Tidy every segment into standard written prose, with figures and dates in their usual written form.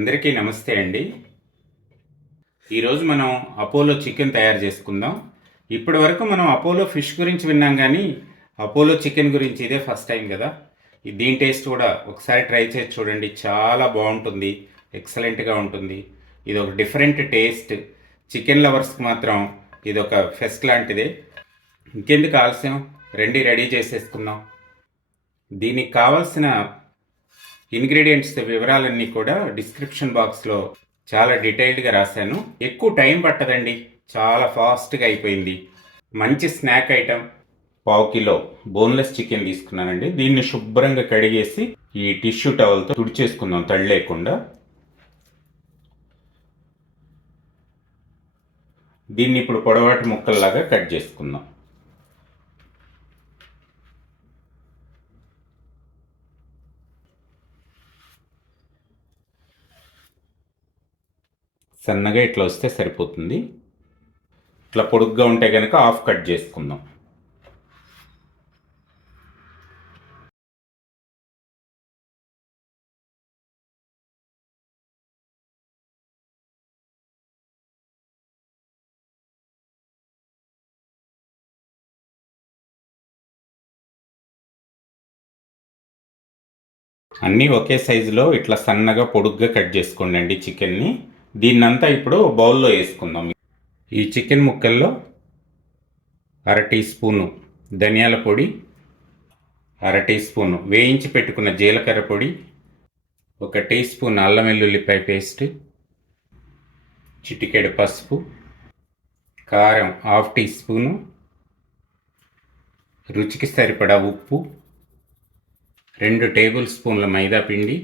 అందరికీ నమస్తే అండి. ఈరోజు మనం అపోలో చికెన్ తయారు చేసుకుందాం. ఇప్పటి వరకు మనం అపోలో ఫిష్ గురించి విన్నాం, కానీ అపోలో చికెన్ గురించి ఇదే ఫస్ట్ టైం కదా. దీని టేస్ట్ కూడా ఒకసారి ట్రై చేసి చూడండి, చాలా బాగుంటుంది, ఎక్సలెంట్గా ఉంటుంది. ఇది ఒక డిఫరెంట్ టేస్ట్. చికెన్ లవర్స్కి మాత్రం ఇది ఒక ఫెస్ట్ లాంటిదే. ఇంకెందుకు ఆలస్యం, రెడీ చేసేసుకుందాం. దీనికి కావాల్సిన ఇంగ్రీడియంట్స్ వివరాలన్నీ కూడా డిస్క్రిప్షన్ బాక్స్లో చాలా డీటెయిల్డ్గా రాశాను. ఎక్కువ టైం పట్టదండి, చాలా ఫాస్ట్గా అయిపోయింది. మంచి snack item. 1/2 kilo boneless chicken తీసుకున్నానండి. దీన్ని శుభ్రంగా కడిగేసి ఈ టిష్యూ టవల్తో తుడిచేసుకుందాం తడి లేకుండా. దీన్ని ఇప్పుడు పొడవాటి ముక్కల్లాగా కట్ చేసుకుందాం. సన్నగా ఇట్లా వస్తే సరిపోతుంది. ఇట్లా పొడుగ్గా ఉంటే కనుక హాఫ్ కట్ చేసుకుందాం. అన్నీ ఒకే సైజులో ఇట్లా సన్నగా పొడుగ్గా కట్ చేసుకోండి చికెన్ని. దీన్నంతా ఇప్పుడు బౌల్లో వేసుకుందాం. ఈ చికెన్ ముక్కల్లో 1/2 టీ స్పూను ధనియాల పొడి, 1/2 టీ స్పూను వేయించి పెట్టుకున్న జీలకర్ర పొడి, 1 టీ స్పూన్ అల్లం వెల్లుల్లిపాయ పేస్ట్, చిటికెడు పసుపు, కారం 1/2 టీ స్పూను, రుచికి సరిపడా ఉప్పు, 2 టేబుల్ స్పూన్ల మైదా పిండి,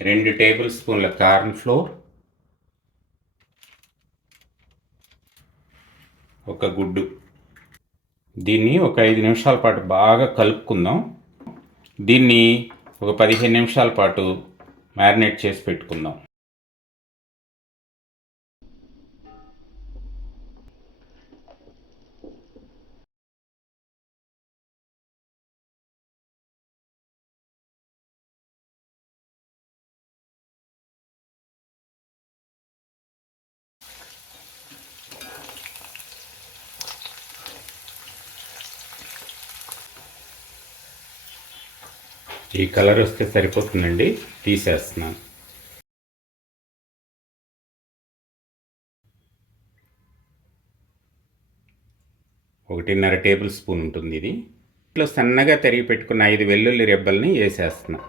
2 టేబుల్ స్పూన్ల కార్న్ ఫ్లోర్, 1 గుడ్డు. దీన్ని ఒక 5 నిమిషాల పాటు బాగా కలుపుకుందాం. దీన్ని ఒక 15 నిమిషాల పాటు మ్యారినేట్ చేసి పెట్టుకుందాం. ఈ కలర్ వస్తే సరిపోతుందండి, తీసేస్తున్నాను. ఒకటిన్నర టేబుల్ స్పూన్ ఉంటుంది ఇది. ఇట్లా సన్నగా తరిగి పెట్టుకున్న 5 వెల్లుల్లి రెబ్బల్ని వేసేస్తున్నా.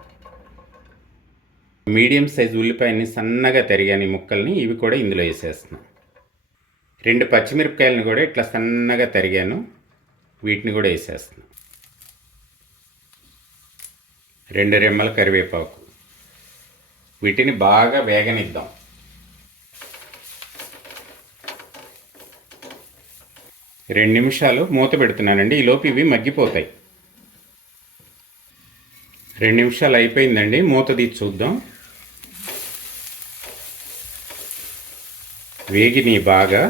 మీడియం సైజు ఉల్లిపాయని సన్నగా తరిగాని ముక్కల్ని ఇవి కూడా ఇందులో వేసేస్తున్నా. 2 పచ్చిమిరపకాయలను కూడా ఇట్లా సన్నగా తరిగాను, వీటిని కూడా వేసేస్తున్నా. 2 రెమ్మల కరివేపాకు. వీటిని బాగా వేగనిద్దాం. రెండు నిమిషాలు మూత పెడుతున్నానండి, ఈలోపు ఇవి మగ్గిపోతాయి. 2 నిమిషాలు అయిపోయిందండి, మూత తీసి చూద్దాం. వేగిని బాగా.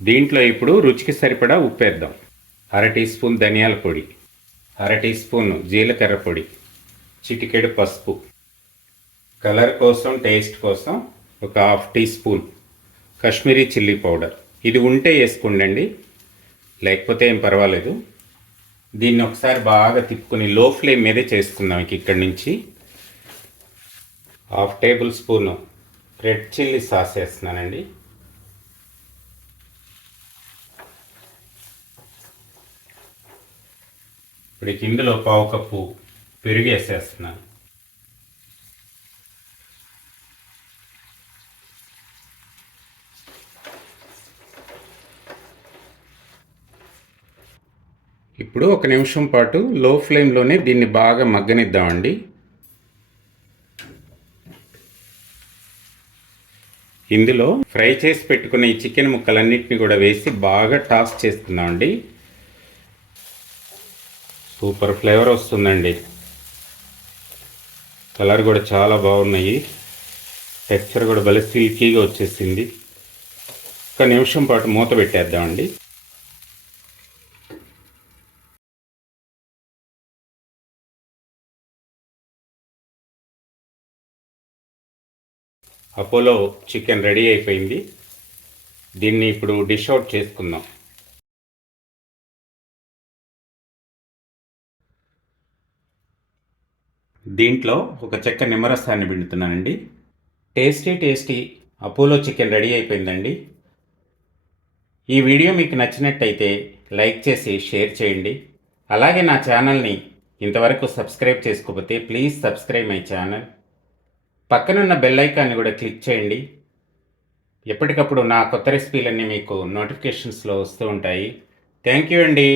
దీంట్లో ఇప్పుడు రుచికి సరిపడా ఉప్పేద్దాం. 1/2 టీ స్పూన్ ధనియాల పొడి, 1/2 టీ స్పూన్ జీలకర్ర పొడి, చిటికెడు పసుపు, కలర్ కోసం టేస్ట్ కోసం ఒక 1/2 teaspoon Kashmiri chilli powder. ఇది ఉంటే వేసుకోండి, లేకపోతే ఏం పర్వాలేదు. దీన్ని ఒకసారి బాగా తిప్పుకొని లో ఫ్లేమ్ మీదే చేసుకుందాం. ఇక్కడి నుంచి 1/2 table spoon red chilli sauce వేస్తున్నానండి. ఇప్పుడు ఇందులో 1/2 కప్పు పెరుగు వేసేస్తున్నాను. ఇప్పుడు 1 నిమిషం పాటు లో ఫ్లేమ్లోనే దీన్ని బాగా మగ్గనిద్దామండి. ఇందులో ఫ్రై చేసి పెట్టుకున్న ఈ చికెన్ ముక్కలన్నింటినీ కూడా వేసి బాగా టాస్ చేస్తున్నామండి. సూపర్ ఫ్లేవర్ వస్తుందండి. కలర్ కూడా చాలా బాగున్నాయి, టెక్స్చర్ కూడా భలే సిల్కీగా వచ్చేసింది. 1 నిమిషం పాటు మూత పెట్టేద్దామండి. అపోలో చికెన్ రెడీ అయిపోయింది. దీన్ని ఇప్పుడు డిష్ అవుట్ చేసుకుందాం. దీంట్లో ఒక చెక్క నిమ్మరసాన్ని పిండుతున్నానండి. టేస్టీ అపోలో చికెన్ రెడీ అయిపోయిందండి. ఈ వీడియో మీకు నచ్చినట్టయితే లైక్ చేసి షేర్ చేయండి. అలాగే నా ఛానల్ని ఇంతవరకు సబ్స్క్రైబ్ చేసుకోకపోతే ప్లీజ్ సబ్స్క్రైబ్ మై ఛానల్. పక్కనున్న బెల్ ఐకాన్ని కూడా క్లిక్ చేయండి. ఎప్పటికప్పుడు నా కొత్త రెసిపీలన్నీ మీకు నోటిఫికేషన్స్లో వస్తూ ఉంటాయి. థ్యాంక్ యూ అండి.